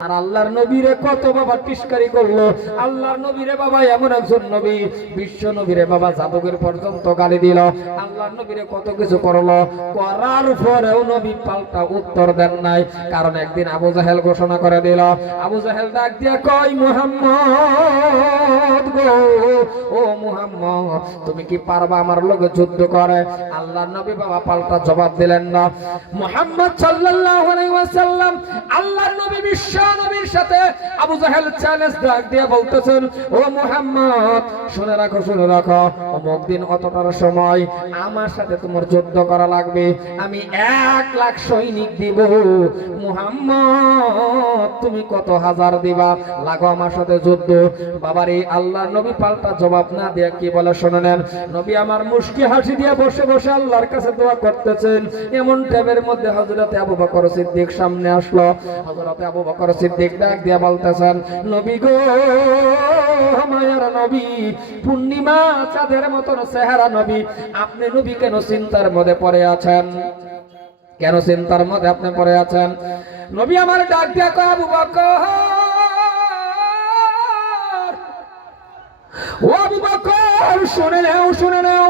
আর আল্লাহর নবীরে কত বাবা টিস্কারি করল। আল্লাহর নবীরে বাবা এমন একজন নবী। বিশ্ব নবীরে বাবা জাদুকের পর্যন্ত গালি দিল। নবীরে কত কিছু করল? করার পরেও নবী পাল্টা উত্তর দেন নাই। কারণ একদিন আবু জাহেল ঘোষণা করে দিল, আবু জাহেল ডাক দিয়া কয়, মুহাম্মদ গো, ও মুহাম্মদ, তুমি কি পারবা আমার লগে যুদ্ধ করে? আল্লাহর নবী বাবা পাল্টা জবাব দিলেন না। মুহাম্মদ সাল্লাল্লাহু আলাইহি ওয়াসাল্লাম আল্লাহর নবী বিশ্ব নবীর সাথে আবু জাহেল চ্যালেঞ্জ ডাক দিয়ে বলতেছেন, ও মুহাম্মদ, শুনে রাখো শুনে রাখো, অমুক দিন অতটার সময় আমার সাথে তোমার যুদ্ধ করা লাগবে। আমি এক লাখ সৈনিক দিব। মুহাম্মদ, তুমি কত হাজার দিবা? লাগো আমার সাথে যুদ্ধ। বাবার এই আল্লাহ নবী পাল্টা জবাব না দিয়ে কি বলে শুনে নেন? নবী আমার মুশকি হাসি দিয়ে বসে বসে আল্লাহর কাছে দোয়া করতেছেন। এমন টাইমের মধ্যে হযরতে আবু বকর সিদ্দিক সামনে আসলো। হযরতে আবু বকর সিদ্দিক ডাক দিয়ে বলতেছেন, নবী গো, মায়ার নবী, পূর্ণিমা চাঁদের মতন চেহারা নবী। আপনি নবী কেন চিন্তার মধ্যে পড়ে আছেন? কেন চিন্তার মধ্যে আপনি পড়ে আছেন? নবী আমার ডাক দিয়া কয়, আবু বকর। ও আবু বকর, শুনে নাও শুনে নাও।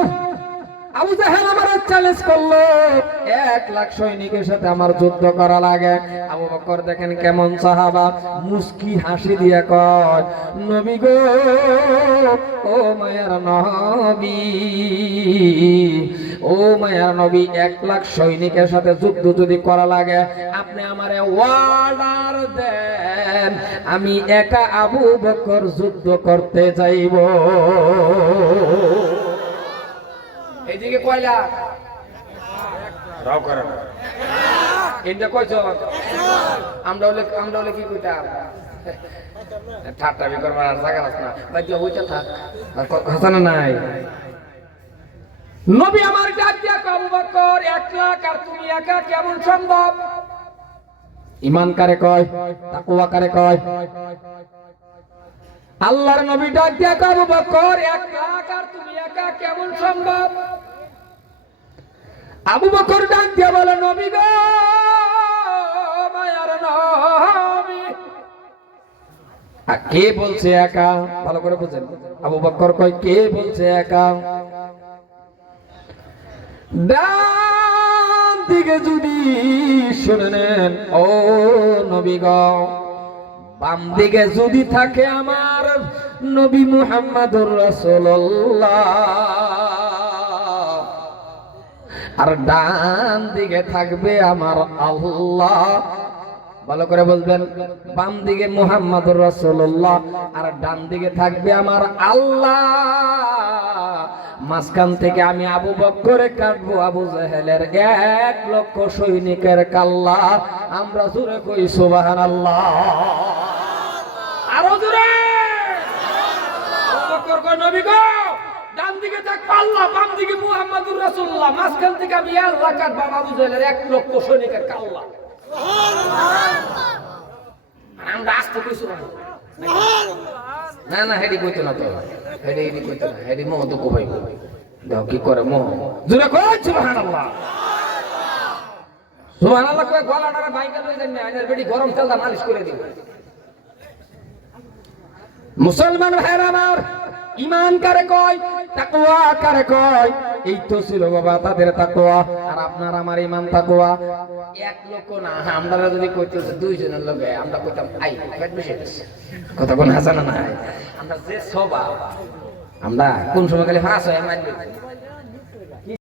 আবু জাহেল আমার চ্যালেঞ্জ করল। এক লাখ সৈনিকের সাথে আমার যুদ্ধ করা লাগে। আবু বকর দেখেন কেমন সাহাবা, মুস্কি হাসি দিয়ে কয়, নবী গো, ও মায়ার নবী, ও মায়ার নবী, এক লাখ সৈনিকের সাথে যুদ্ধ যদি করা লাগে, আপনি আমারে ওয়ার্ডার দেন। আমি একা আবু বকর যুদ্ধ করতে যাইব। এইদিকে করে এটা কইছ আমরা হলে আমরা হলে কি কইতাম? ঠাট্টা বিকর মারার জায়গা না। ভাই তুই থাক। আর নাই? নবী আমার ডাক দিয়া আবু বকর এক লাখ আর তুমি একা কেমন সম্ভব? ইমান কারে কয় তাকওয়া কারে কয়? আল্লাহর নবী ডাক দিয়া আবু বকর, এক লাখ আর তুমি একা, কেমন সম্ভব? আবু বকর ডাক দিয়া বলে, নবী গো, মায়ার নবী। কে বলছে একা? ভালো করে বুঝেন। আবু বকর কয়, কে বলছে একা? ডান দিকে যদি শুনে নেন, ও নবী গো, বাম দিকে যদি থাকে আমার নবী মুহাম্মদুর রাসূলুল্লাহ। আর ডান দিকে থাকবে আমার আল্লাহ। ভালো করে বলবেন বাম দিকে মুহাম্মদুর রাসূলুল্লাহ আর ডান দিকে থাকবে আমার আল্লাহ। মাঝখান থেকে আমি আবু বক্করে কাটবো, আবু জাহেলের এক লক্ষ সৈনিকের কাল্লা আমরা জুড়ে কই, সুবহানাল্লাহ। আরও আবু কয়, নবী গো ডান দিকে থাক আল্লাহ বাম দিকে মুহাম্মদুর রাসূলুল্লাহ। মাঝখান থেকে আমি আল্লাহ আবু জাহেলের এক লক্ষ সৈনিকের কাল্লা। আমরা আসতে কইছো না। না হেডি কইতো না তো। হেডি হেডি কইতো না। হেডি কি করে জুরে সুবহানাল্লাহ। সুবহানাল্লাহ লই আইনার বেডি গরম মালিশ করে দিবে মুসলমান ভাইরা আমার ইমান কারে কয়, তাকওয়া কারে কয়? এই তো ছিল বাবা তাদের তাকওয়া। আর আপনার আমার ইমান তাকওয়া। এক লোক না আমরা যদি কইতেছে দুইজনের লগে, আমরা কইতাম, আই কথা কোন হাসানা না আমরা যে সবা আমরা কোন সময় খালি ফাঁস হয় মারবে